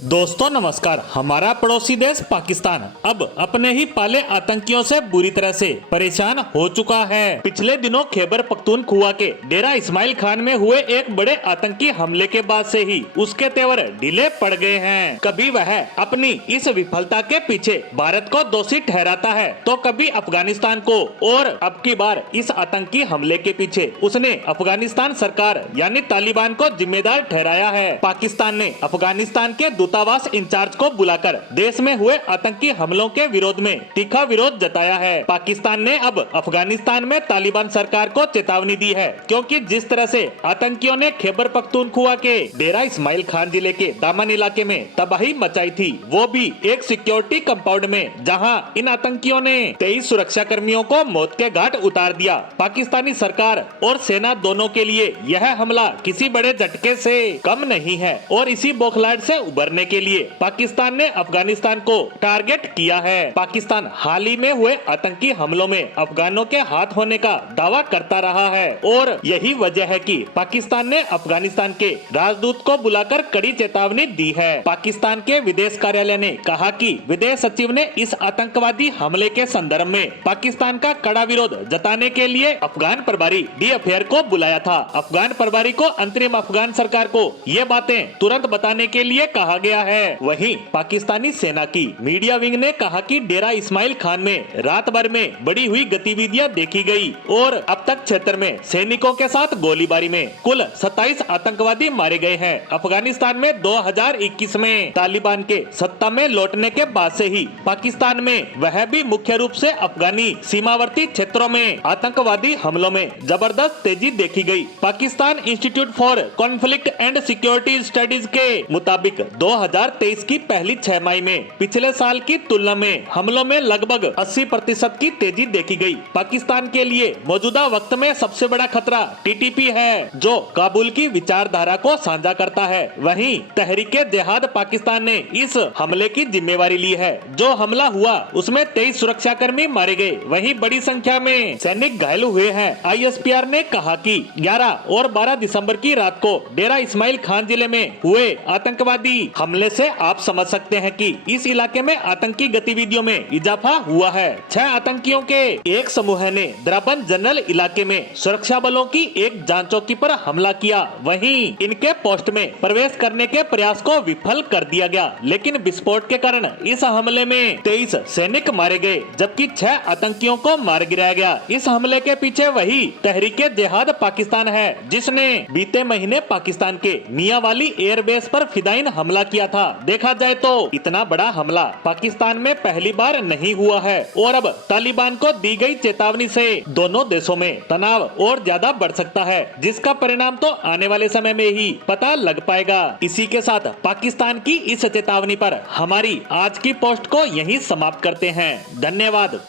दोस्तों नमस्कार। हमारा पड़ोसी देश पाकिस्तान अब अपने ही पाले आतंकियों से बुरी तरह से परेशान हो चुका है। पिछले दिनों खैबर पख्तूनख्वा के डेरा इस्माइल खान में हुए एक बड़े आतंकी हमले के बाद से ही उसके तेवर ढीले पड़ गए हैं। कभी वह अपनी इस विफलता के पीछे भारत को दोषी ठहराता है तो कभी अफगानिस्तान को, और अब की बार इस आतंकी हमले के पीछे उसने अफगानिस्तान सरकार यानी तालिबान को जिम्मेदार ठहराया है। पाकिस्तान ने अफगानिस्तान के दूतावास इंचार्ज को बुलाकर देश में हुए आतंकी हमलों के विरोध में तीखा विरोध जताया है। पाकिस्तान ने अब अफगानिस्तान में तालिबान सरकार को चेतावनी दी है, क्योंकि जिस तरह से आतंकियों ने खैबर पख्तूनख्वा के डेरा इस्माइल खान जिले के दामन इलाके में तबाही मचाई थी, वो भी एक सिक्योरिटी कंपाउंड में, जहां इन आतंकियों ने 23 सुरक्षा कर्मियों को मौत के घाट उतार दिया। पाकिस्तानी सरकार और सेना दोनों के लिए यह हमला किसी बड़े झटके से कम नहीं है, और इसी बौखलाहट से उबरने के लिए पाकिस्तान ने अफगानिस्तान को टारगेट किया है। पाकिस्तान हाल ही में हुए आतंकी हमलों में अफगानों के हाथ होने का दावा करता रहा है, और यही वजह है कि पाकिस्तान ने अफगानिस्तान के राजदूत को बुलाकर कड़ी चेतावनी दी है। पाकिस्तान के विदेश कार्यालय ने कहा कि विदेश सचिव ने इस आतंकवादी हमले के संदर्भ में पाकिस्तान का कड़ा विरोध जताने के लिए अफगान प्रभारी डी अफेयर को बुलाया था। अफगान प्रभारी को अंतरिम अफगान सरकार को ये बातें तुरंत बताने के लिए कहा गया है। वहीं पाकिस्तानी सेना की मीडिया विंग ने कहा कि डेरा इस्माइल खान में रात भर में बढ़ी हुई गतिविधियां देखी गई, और अब तक क्षेत्र में सैनिकों के साथ गोलीबारी में कुल 27 आतंकवादी मारे गए हैं। अफगानिस्तान में 2021 में तालिबान के सत्ता में लौटने के बाद से ही पाकिस्तान में वह भी मुख्य रूप से अफगानी सीमावर्ती क्षेत्रों में आतंकवादी हमलों में जबरदस्त तेजी देखी गई। Pakistan institute for conflict and security studies के मुताबिक 2023 की पहली 6 माह में पिछले साल की तुलना में हमलों में लगभग 80% की तेजी देखी गई। पाकिस्तान के लिए मौजूदा वक्त में सबसे बड़ा खतरा टीटीपी है, जो काबुल की विचारधारा को साझा करता है। वहीं तहरीके जिहाद पाकिस्तान ने इस हमले की जिम्मेवारी ली है। जो हमला हुआ उसमें 23 सुरक्षा कर्मी मारे गए, वहीं बड़ी संख्या में सैनिक घायल हुए हैं। ISPR ने कहा कि 11 और 12 दिसंबर की रात को डेरा इस्माइल खान जिले में हुए आतंकवादी हमले से आप समझ सकते हैं कि इस इलाके में आतंकी गतिविधियों में इजाफा हुआ है। 6 आतंकियों के एक समूह ने द्रबन जनरल इलाके में सुरक्षा बलों की एक जांच चौकी पर हमला किया। वहीं इनके पोस्ट में प्रवेश करने के प्रयास को विफल कर दिया गया, लेकिन विस्फोट के कारण इस हमले में 23 सैनिक मारे गए, जबकि 6 आतंकियों को मार गिराया गया। इस हमले के पीछे वही तहरीके जिहाद पाकिस्तान है, जिसने बीते महीने पाकिस्तान के मियांवाली एयरबेस पर फिदायीन हमला किया था। देखा जाए तो इतना बड़ा हमला पाकिस्तान में पहली बार नहीं हुआ है, और अब तालिबान को दी गई चेतावनी से दोनों देशों में तनाव और ज्यादा बढ़ सकता है, जिसका परिणाम तो आने वाले समय में ही पता लग पाएगा। इसी के साथ पाकिस्तान की इस चेतावनी पर हमारी आज की पोस्ट को यहीं समाप्त करते हैं। धन्यवाद।